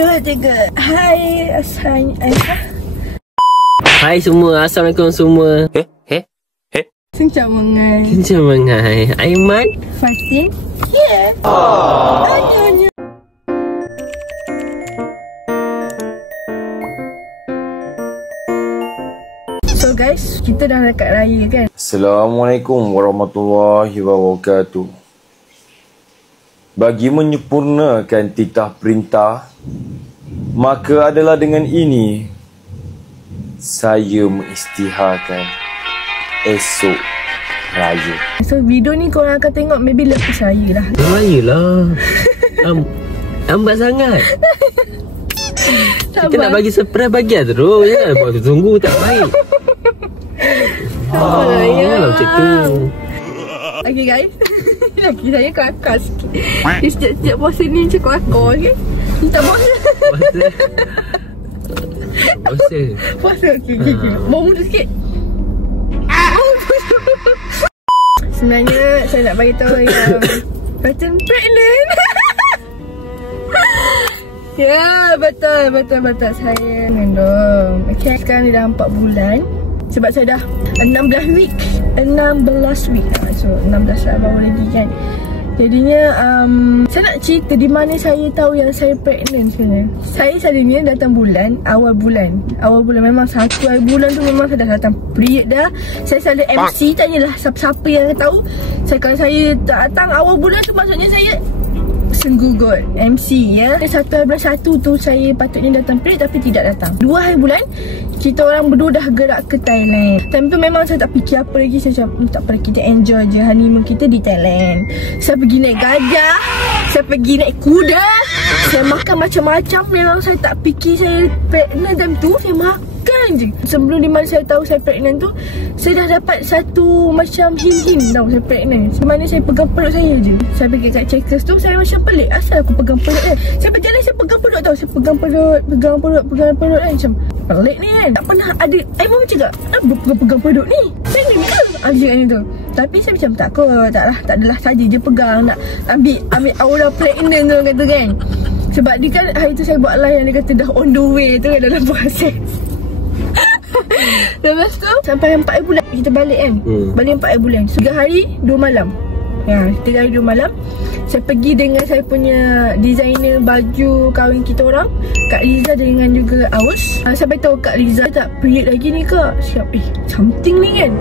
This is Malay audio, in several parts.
2, 3. Hai semua, Assalamualaikum semua. Sencamangan. Sencamangan. Aiman, Fatin. Yeah. Anyonya. So guys, kita dah dekat raya kan. Assalamualaikum warahmatullahi wabarakatuh. Bagi menyempurnakan titah perintah, maka adalah dengan ini saya mengisytiharkan esok raya. So video ni korang akan tengok maybe lepas raya lah. Rayalah. Lambat sangat. Kita nak bagi surprise bagian terus. Jangan buat tunggu, tak baik. Ya macam tu. Okay guys, laki saya kelakar sikit. Dia setiap puasa ni macam kelakar, okay? Minta puasa. Puasa, okay. Mau muda sikit. Sebenarnya saya nak bagi tahu yang Fatin pregnant. Ya, betul. Saya mengandung. Okay, sekarang ni dah 4 bulan. Sebab saya dah 16 week. So 16 lah baru lagi kan. Jadinya saya nak cerita di mana saya tahu yang saya pregnant sebenarnya. Saya selalunya datang bulan, awal bulan memang 1 hari bulan tu memang saya dah datang period dah. Saya selalu MC, tanyalah siapa-siapa yang tahu. Kalau saya datang awal bulan tu maksudnya saya senggugut MC ya. 1 hari bulan 1 tu saya patutnya datang period tapi tidak datang. 2 hari bulan kita orang berdua dah gerak ke Thailand. Time tu memang saya tak fikir apa lagi. Saya macam tak apa, kita enjoy je honeymoon kita di Thailand. Saya pergi naik gajah, saya pergi naik kuda, saya makan macam-macam. Memang saya tak fikir saya pregnant time tu. Saya makan je. Sebelum di mana saya tahu saya pregnant tu, saya dah dapat satu macam hint tau saya pregnant. Sebenarnya saya pegang perut saya je. Saya pergi kat checkers tu, saya macam pelik. Asal aku pegang perut kan? Saya berjalan, saya pegang perut tau. Saya pegang perut kan. Macam pelik ni kan. Tak pernah ada. Aiman cakap, kenapa pegang perut ni? Pregnant ke? Dia cakap tu. Tapi saya macam tak adalah saja je pegang. Nak ambil aura pregnant tu kata kan. Sebab dia kan hari tu saya buat live yang dia kata dah on the way tu kan, dalam proses. Lepas tu sampai 4 hari bulan kita balik kan. Balik 4 hari bulan. 3 hari 2 malam. Ya, 3 hari 2 malam. Saya pergi dengan saya punya designer baju kahwin kita orang, Kak Liza dengan juga Aus. Saya beritahu Kak Liza, tak period lagi ni Kak. Cakap, something ni kan,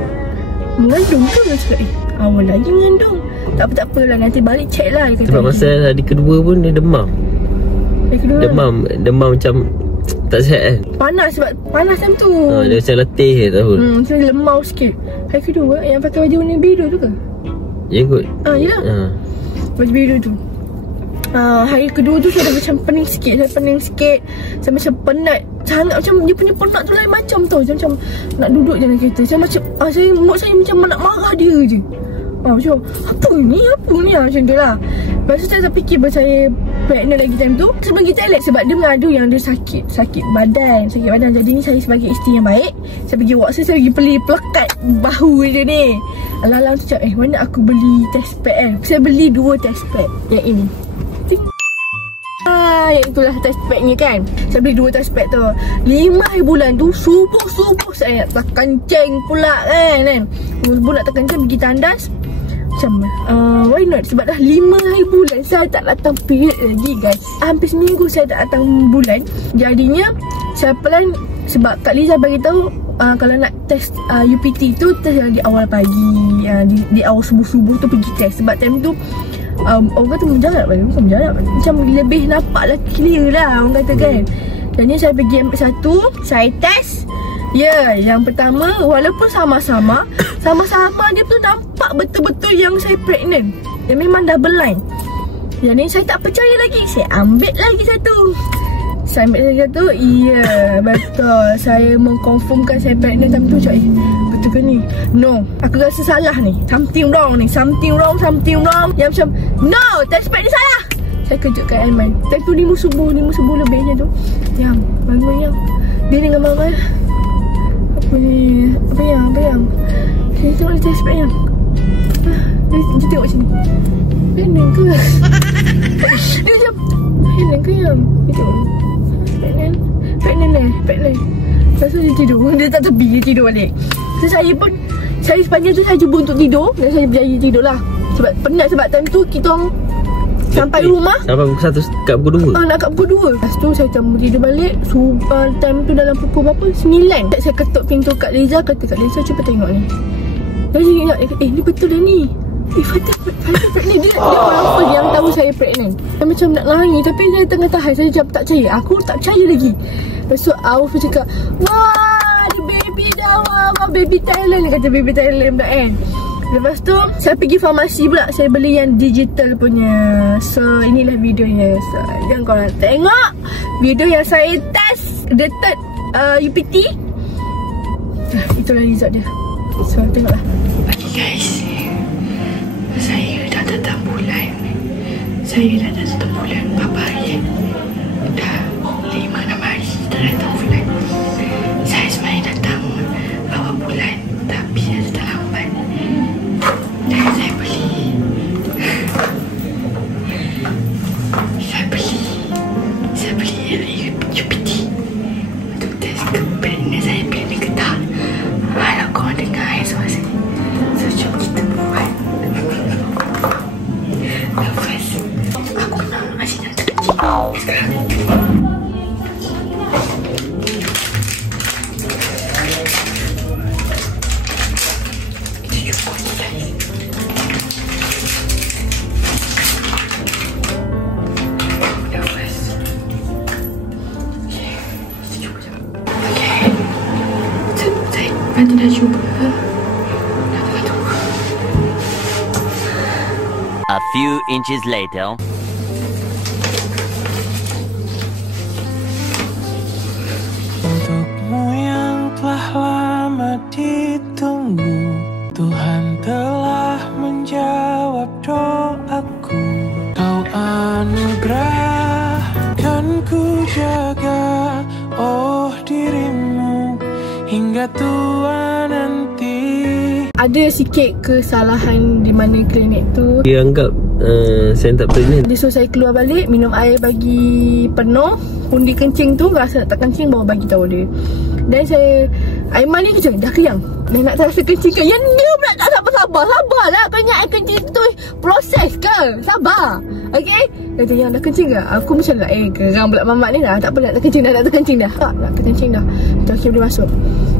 mengandung ke? Cakap, awal lagi mengandung. Tak apalah, nanti balik check lah. Sebab masa hari kedua pun dia demam. Demam macam tak sihat kan. Panas, sebab panas time tu. Dia macam letih tahu. Macam lemau sikit. Hari kedua yang pakai baju warna biru tu ke? Ya kot. Yelah. Baju biru tu. Hari kedua tu saya dah macam pening sikit. Saya macam penat sangat. Macam dia punya penat tu lain macam tau. Macam nak duduk je dalam kereta. Saya macam mood saya macam nak marah dia je. Macam apa ni macam tu lah. Lepas tu saya tak fikir bahawa saya pregnant lagi time tu. Sebelum kita elak, sebab dia mengadu yang dia sakit badan. Jadi ni saya sebagai isteri yang baik, saya pergi WhatsApp, saya pergi beli pelekat bahu je ni. Alang-alang tu cakap, mana aku beli test pad kan. Saya beli 2 test pad. Yang ini yang itulah test padnya kan. Saya beli 2 test pad tu. 5 hari bulan tu subuh saya nak terkencing pula kan. Subuh nak terkencing, pergi tandas. Macam why not? Sebab dah 5 hari bulan saya tak datang period lagi guys. Hampir seminggu saya tak datang bulan. Jadinya saya plan, sebab Kak Liza bagi tahu kalau nak test UPT tu test di awal pagi, di awal subuh tu pergi test. Sebab time tu orang kata mujarab, bukan mujarab, macam lebih nampak lah, clear lah orang kata kan. Jadi saya pergi ambil satu, saya test. Ya, yang pertama walaupun sama-sama dia tu nampak betul-betul yang saya pregnant. Dia memang double line. Jadi saya tak percaya lagi, saya ambil lagi satu. Ya, betul. Saya mengkonfirmkan saya pregnant. Tapi tu cakap, betul ke ni? No, aku rasa salah ni. Something wrong. Yang macam, no, test pad ni salah. Saya kejutkan Aiman. Time tu 5 subuh lebihnya tu. Yang, bangun yang. Dia dengan mama, apa yang? Saya tengok dia test pad yang. Dia tengok sini. Pregnant ke? Dia macam, pregnant ke yang? Dia tengok. Pregnant. Lepas tu dia tidur. Dia tak tepi, dia tidur balik. So saya pun, saya sepanjang tu saya cuba untuk tidur. Dan saya berjaya tidur lah. Sebab penat, sebab time tu kita orang sampai rumah sampai pukul 1 kat pukul 2. nak kat pukul 2. Lepas tu saya tidur balik. Time tu dalam pukul berapa? 9. Saya ketuk pintu Kak Liza. Kata Kak Liza cuba tengok ni. Dan saya ingat, ni betul dah ni. Fatih pregnant. Dia orang first yang tahu saya pregnant. Saya macam nak nangis. Tapi saya tengah tahan. Saya macam tak percaya. Aku tak percaya lagi. Lepas tu Auf cakap, wah, ada baby dah. Wah, baby Thailand. Dia kata baby Thailand pula kan. Lepas tu saya pergi farmasi pula. Saya beli yang digital punya. So inilah videonya. So yang korang tengok video yang saya test the third UPT. Itulah result dia. So tengoklah. Okay guys, saya dah datang bulan. Berapa hari? Dah 5-6 hari dah datang bulan. Saya sebenarnya datang awal bulan, tapi saya terlambat. Dan saya beli UPT untuk test kepregnant saya pregnant ke tak. Kalau korang dengar suara saya, so jom kita buat. First, aku nak asyik nak terkecil sekarang. Nanti dah cuba. A few inches later. Untukmu yang telah lama ditunggu, Tuhan telah menjawab doaku. Kau anugerahkan ku jaga, oh dirimu hingga tua nanti. Ada sikit kesalahan di mana klinik tu. Dia anggap saya tak pregnant. Dia suruh saya keluar balik, minum air bagi penuh. Undi kencing tu, rasa tak kencing baru bagi tahu dia. Dan saya, Aiman ni kencing, dah kenyang. Dia nak rasa kencing ke? Yang dia pula tak sabar lah. Kau ingat air kencing tu proses ke? Sabar. Okay? Dia kata, yang dah kencing ke? Aku macam lah, geram pula mamak ni dah. Tak apa, nak terkencing dah. Tak, nak terkencing dah. Terakhir boleh masuk.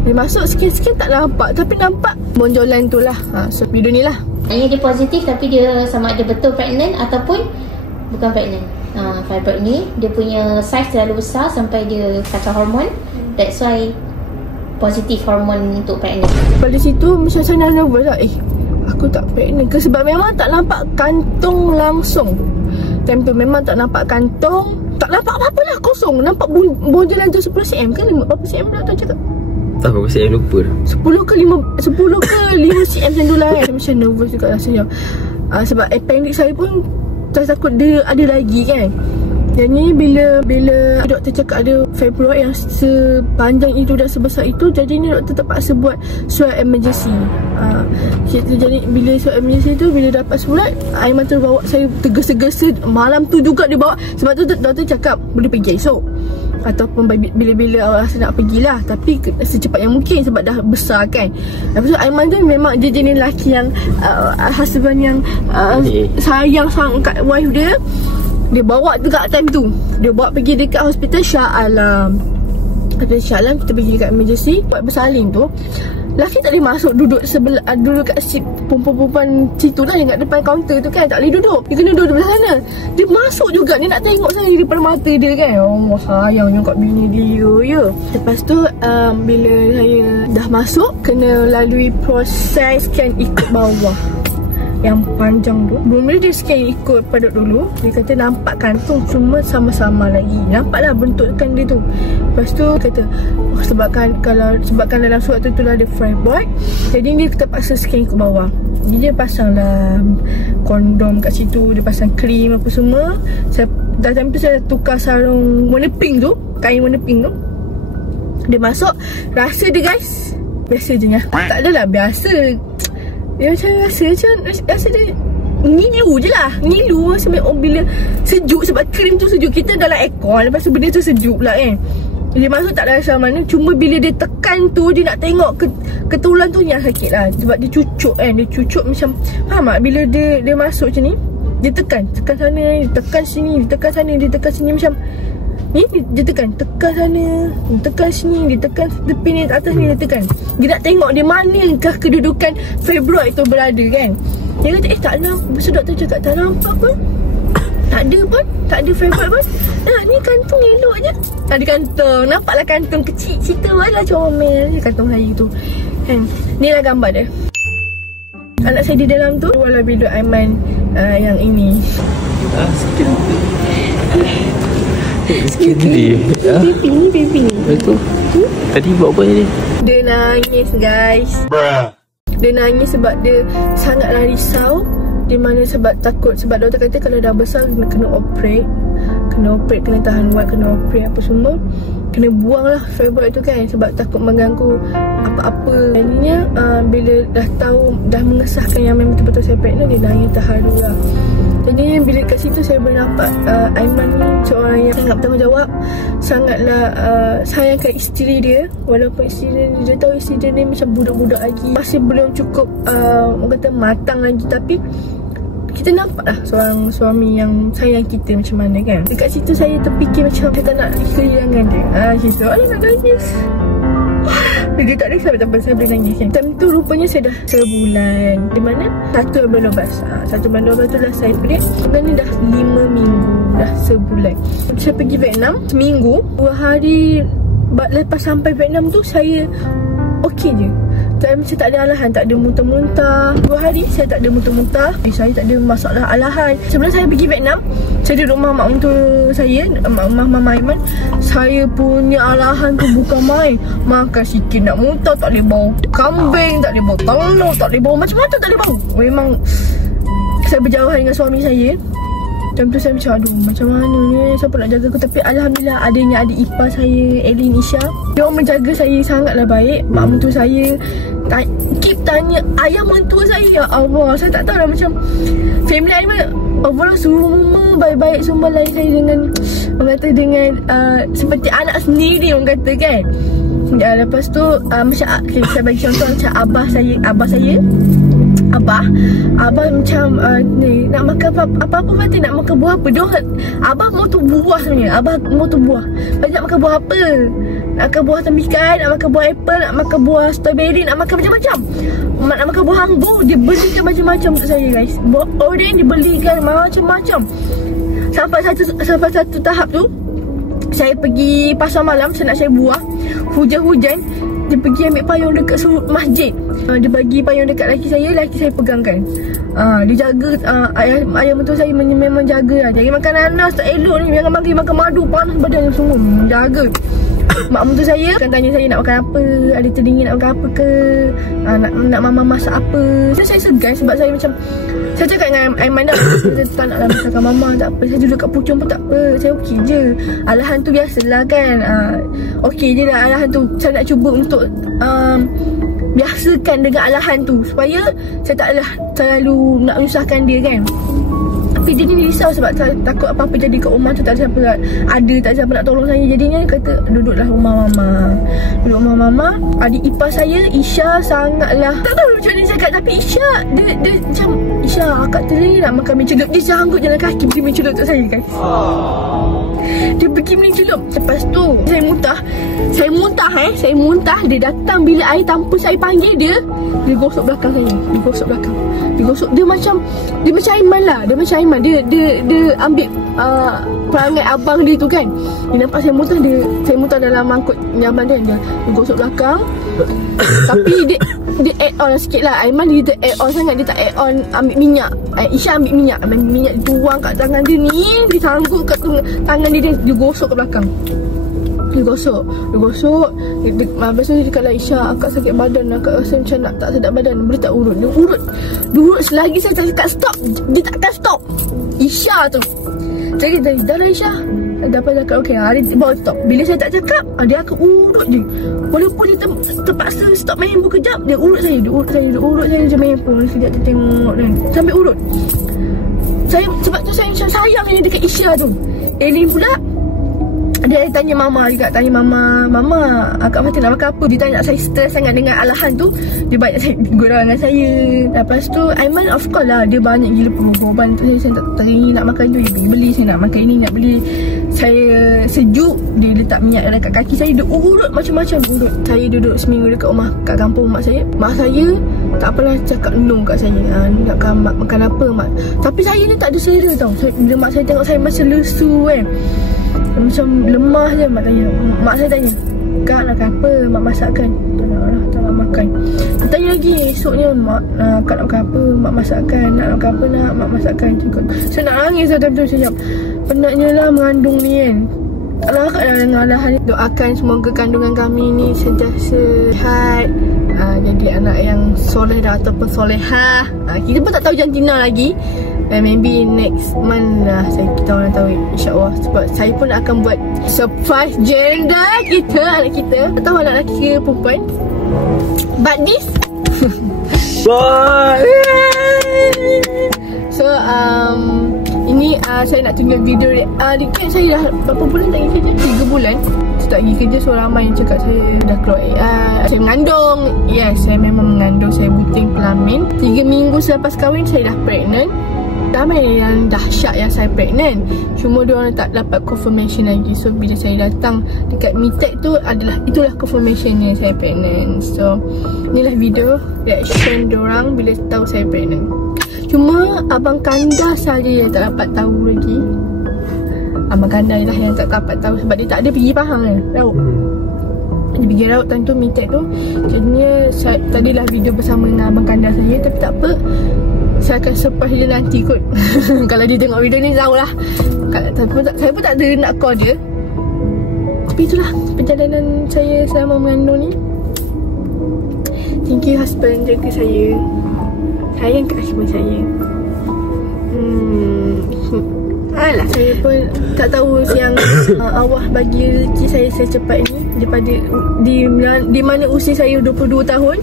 Dia masuk sikit-sikit tak nampak, tapi nampak bonjolan tu lah. So video ni lah. Dia positif tapi dia sama ada betul pregnant ataupun bukan pregnant. Fibroid ni dia punya saiz terlalu besar sampai dia kacau hormon. That's why positif hormon untuk pregnant. Pada situ macam saya dah nervous lah. Aku tak pregnant ke? Sebab memang tak nampak kantung langsung. Time tu memang tak nampak kantung. Tak nampak apa-apa lah, kosong. Nampak bonjolan tu 10 cm ke? Berapa cm lah tuan cakap? Tak apa, saya lupa dah. 10 ke 5 cm macam tu lah kan. Macam nervous juga rasanya. Sebab appendix saya pun saya takut dia ada lagi kan. Dan ni bila doktor cakap ada fibroid yang sepanjang itu dan sebesar itu, jadi ni doktor terpaksa buat swab emergency. Jadi bila swab emergency tu, bila dapat surat, Aiman tu bawa saya tergesa-gesa. Malam tu juga dia bawa. Sebab tu doktor cakap boleh pergi esok ataupun bila-bila awak rasa nak pergilah, tapi secepat yang mungkin sebab dah besar kan. Lepas tu Aiman tu memang dia jenis lelaki yang husband yang sayang sangat kat wife dia. Dia bawa juga time tu. Dia bawa pergi dekat hospital Shah Alam. Kata Shah Alam kita pergi dekat emergency. Buat bersalin tu, lelaki tak boleh masuk duduk sebelah, duduk kat seat perempuan-perempuan situ lah yang kat depan kaunter tu kan. Tak boleh duduk. Dia kena duduk sebelah sana. Dia masuk juga. Dia nak tengok saya depan mata dia kan. Oh sayangnya kat bini dia ya. Lepas tu bila saya dah masuk, kena lalui proses scan ikut bawah yang panjang tu. Bila dia scan ikut padut dulu, dia kata nampak kantung cuma sama-sama lagi. Nampaklah bentukan dia tu. Lepas tu kata sebabkan dalam surat tu ada fibroid, jadi dia terpaksa scan ikut bawah. Jadi dia pasang lah kondom kat situ, dia pasang krim apa semua. Dah time tu saya tukar sarung warna pink tu, kain warna pink tu. Dia masuk, rasa dia guys biasa je lah. Tak adalah biasa. Dia macam rasa dia ngilu je lah. Ngilu sampai bila sejuk. Sebab krim tu sejuk. Kita dalam aircon, lepas tu benda tu sejuk pula kan. Dia masuk tak rasa mana. Cuma bila dia tekan tu, dia nak tengok ketulan tu yang sakit lah. Sebab dia cucuk kan. Dia cucuk macam, faham tak? Bila dia masuk macam ni, dia tekan sana, dia tekan sini, dia tekan sana, dia tekan sini. Macam ni dia tekan sana, dia tekan sini, dia tekan tepi ni, atas ni dia tekan. Dia nak tengok dia manakah kedudukan fibroid tu berada kan. Dia kata tak nampak. Lepas tu doktor cakap tak nampak pun, tak ada pun, tak ada fibroid pun. Nah ni kantung elok je. Ada kantung, nampaklah kantung kecil cerita lah comel kantung saya tu kan. Ni lah gambar dia. Anak saya di dalam tu walau video Aiman yang ini. Sikit ni. Baby ni. Betul. Tadi buat apa ni? Dia nangis guys. Dia nangis sebab dia sangatlah risau. Di mana sebab takut. Sebab doktor kata kalau dah besar kena operate. Kena tahan wad, kena operate apa semua. Kena buang lah fibroid tu kan. Sebab takut mengganggu apa-apa. Jadinya bila dah tahu, dah mengesahkan yang memang betul-betul saya pregnant, dia nangis terharu lah. Jadi bila kat situ saya boleh nampak Aiman ni seorang yang sangat bertanggungjawab. Sangatlah sayangkan isteri dia. Walaupun isteri dia tahu isteri dia ni macam budak-budak lagi, masih belum cukup orang kata matang lagi. Tapi kita nampak lah seorang suami yang sayang kita macam mana kan. Dekat situ saya terfikir macam kita nak kehilangan dia. Situ nak nangis. Dia tak ada sampai saya boleh nangis kan. Time tu rupanya saya dah sebulan. Di mana 1 bulan 12. 1 bulan 12 tu dah saya pelik. Dan ni dah 5 minggu. Dah sebulan. Saya pergi Vietnam seminggu. 2 hari lepas sampai Vietnam tu saya okey je. Macam tak ada alahan, tak ada muntah-muntah. 2 hari saya tak ada muntah-muntah. Saya tak ada masalah alahan. Sebelum saya pergi Vietnam, saya duduk rumah mak mentua saya, Mama Aiman. Saya punya alahan tu bukan main. Makan sikit nak muntah, tak boleh bau kambing, tak boleh bau telur, tak boleh bau macam-macam, tak boleh bau. Memang saya berjauhan dengan suami saya. Time tu saya macam aduh macam mana ni, siapa nak jaga aku. Tapi Alhamdulillah adanya adik ipar saya, Elin Isha. Dia orang menjaga saya sangatlah baik. Mak mentua saya keep tanya ayah mentua saya. Ya Allah, saya tak tahu lah macam family Aiman overall semua baik-baik. Semua lain saya dengan orang kata dengan seperti anak sendiri orang kata kan. Ya, lepas tu macam okay, saya bagi contoh macam abah saya macam ni nak makan apa-apa Fatih, nak makan buah apa. Abah mau tu buah sebenarnya. Abah mau tu buah. Banyak makan buah apa? Nak makan buah tembikai, nak makan buah apple, nak makan buah strawberry, nak makan macam-macam. Nak makan buah anggur, dia belikan macam-macam untuk saya guys. Buah orange dibelikan macam-macam. Sampai satu tahap tu saya pergi pasar malam, saya nak cari buah. Hujan-hujan, dia pergi ambil payung dekat masjid. Dia bagi payung dekat laki saya pegangkan. Dia jaga, ayah mentua saya memang jaga lah. Jangan makan nanas, tak elok ni. Jangan makan madu, panas badan semua. Jaga. Mak mentua saya akan tanya saya nak makan apa, ada teringin nak makan apa ke, nak mama masak apa. Saya segan sebab saya macam, saya cakap dengan Aiman dah, saya tak naklah masakan mama, tak apa. Saya duduk kat pucung pun tak apa, saya okey je. Alahan tu biasalah kan. Okey je lah alahan tu. Saya nak cuba untuk biasakan dengan alahan tu supaya saya taklah terlalu nak menyusahkan dia kan. Tapi dia ni risau sebab takut apa-apa jadi kat rumah tu, tak ada siapa nak tolong saya. Jadinya dia kata duduklah rumah mama. Adik ipar saya Isha sangatlah, tak tahu macam mana cakap, tapi Isha dia macam Isha akak teri nak makan mi celup. Dia sanggup jalan kaki pergi mi celup untuk saya guys. Dia pergi mi celup. Lepas tu saya muntah. Dia datang bila air tanpa saya panggil dia gosok belakang saya. Dia gosok. Dia macam Aiman lah. Dia ambil perangai abang dia tu kan. Dia nampak saya muntah dalam mangkuk abang dia. Dia gosok belakang. Tapi dia add on sikit lah. Aiman dia add on sangat. Dia tak add on ambil minyak. Isha ambil minyak tuang kat tangan dia ni. Dia sanggup kat tangan dia gosok ke belakang. Dia gosok. Lepas tu dia cakap lah, Isha akak sakit badan, akak rasa macam nak tak sedap badan, boleh tak urut? Dia urut selagi saya tak cakap stop, dia takkan stop. Isha tu jadi dah lah Isha, dapat cakap okey, dia bawa stop. Bila saya tak cakap, dia akan urut je. Walaupun dia terpaksa stop main handphone kejap, dia urut saya macam main handphone. Sekejap dia tengok kan, sampai urut. Sebab tu saya sayang ni dekat Isya tu. Elin pula dia tanya mama juga. Tanya mama Kak Fatin nak makan apa. Dia tanya saya stres sangat dengan alahan tu. Dia banyak gurau dengan saya. Lepas tu Aiman of course lah, dia banyak gila pengorban tu. Saya tak teringin nak makan tu, dia beli. Saya nak makan ini, nak beli. Saya sejuk, dia letak minyak dekat kaki saya. Dia urut macam-macam urut. Saya duduk seminggu dekat rumah kat kampung mak saya. Mak saya tak pernah cakap no kat saya. Nak makan apa mak. Tapi saya ni tak ada selera tau. Bila mak saya tengok saya macam lesu kan, macam lemah je. Mak saya tanya, Kak nak makan apa? Mak masakkan. Tak nak makan. Tanya lagi esoknya, Mak Kak nak makan apa? Mak masakkan. Nak makan apa nak? Mak masakkan. Saya nak nangis betul-betul. Saya cakap, penatnya lah mengandung ni kan. Kalau Kak dengan alahan, doakan semoga kandungan kami ni sentiasa sihat, jadi anak yang soleh dah ataupun solehah. Kita pun tak tahu jantina lagi. Maybe next month lah kita orang tahu, insyaAllah. Sebab saya pun akan buat surprise gender kita, anak kita. Tak tahu anak lelaki ke perempuan. But this so ini saya nak tunjuk video dekat saya dah berapa bulan tak pergi kerja? 3 bulan saya tak pergi kerja. So ramai yang cakap saya dah keluar saya mengandung. Yes, saya memang mengandung. Saya buting kelamin. 3 minggu selepas kahwin saya dah pregnant. Ramai yang dahsyat yang saya pregnant, cuma diorang tak dapat confirmation lagi. So bila saya datang dekat Mitek tu, itulah confirmationnya saya pregnant. So inilah video reaction diorang bila tahu saya pregnant. Cuma abang kanda saja yang tak dapat tahu lagi. Abang kanda lah yang tak dapat tahu sebab dia tak ada pergi Pahang kan, Raut. Dia pergi Raut time tu Mitek tu. Jadinya tadilah video bersama dengan abang kanda saya, tapi tak apa, saya akan surprise dia nanti kot. Kalau dia tengok video ni tahulah. Saya pun tak ada nak call dia. Tapi itulah perjalanan saya selama mengandung ni. Thank you husband, jaga saya. Sayang kat husband saya. Alah, saya pun tak tahu yang Allah bagi rezeki saya secepat ni. Daripada di mana usia saya 22 tahun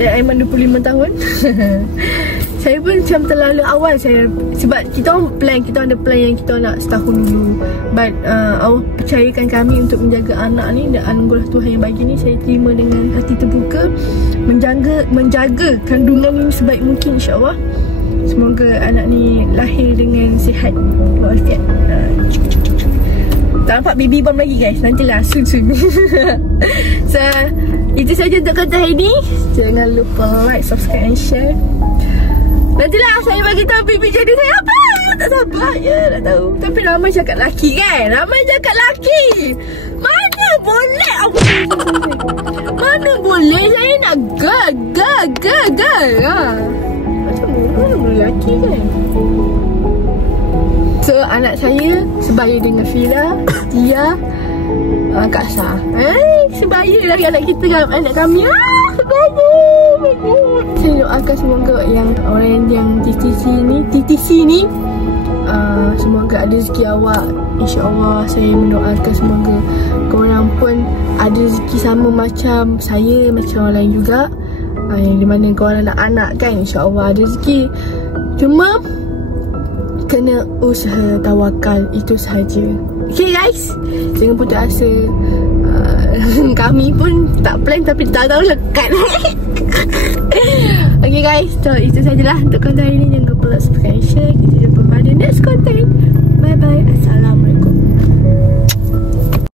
dan Aiman 25 tahun. Saya pun macam terlalu awal saya. Sebab kita ada plan yang kita nak setahun dulu. But Allah percayakan kami untuk menjaga anak ni, dan anugerah Tuhan yang bagi ni saya terima dengan hati terbuka. Menjaga kandungan ni sebaik mungkin, insyaAllah. Semoga anak ni lahir dengan sihat walafiat. Tak nampak baby bump lagi guys. Nantilah soon. So itu saja untuk konten hari ni. Jangan lupa like, subscribe and share. Nantilah saya bagi tahu baby jadi saya apa. Tak sabar je nak tahu. Tapi ramai cakap laki kan. Ramai cakap laki. Mana boleh aku. Mana boleh saya nak macam mana lelaki kan. So anak saya sebaya dengan Fira, Tia, Kak Sah. Sebaya lah anak kita kan, anak kami. Sebaya. Saya doakan semoga yang orang yang TTC ni semoga ada rezeki awak. InsyaAllah saya mendoakan semoga korang pun ada rezeki sama macam saya, macam orang lain juga. Yang dimana korang nak anak kan, InsyaAllah ada rezeki. Cuma kena usaha, tawakal, itu sahaja. Okay guys, jangan putus asa. Kami pun tak plan tapi tak tahu lekat. Okay guys, so itu sajalah untuk konten hari ni. Jangan lupa like, subscribe, share. Kita jumpa pada next content. Bye bye.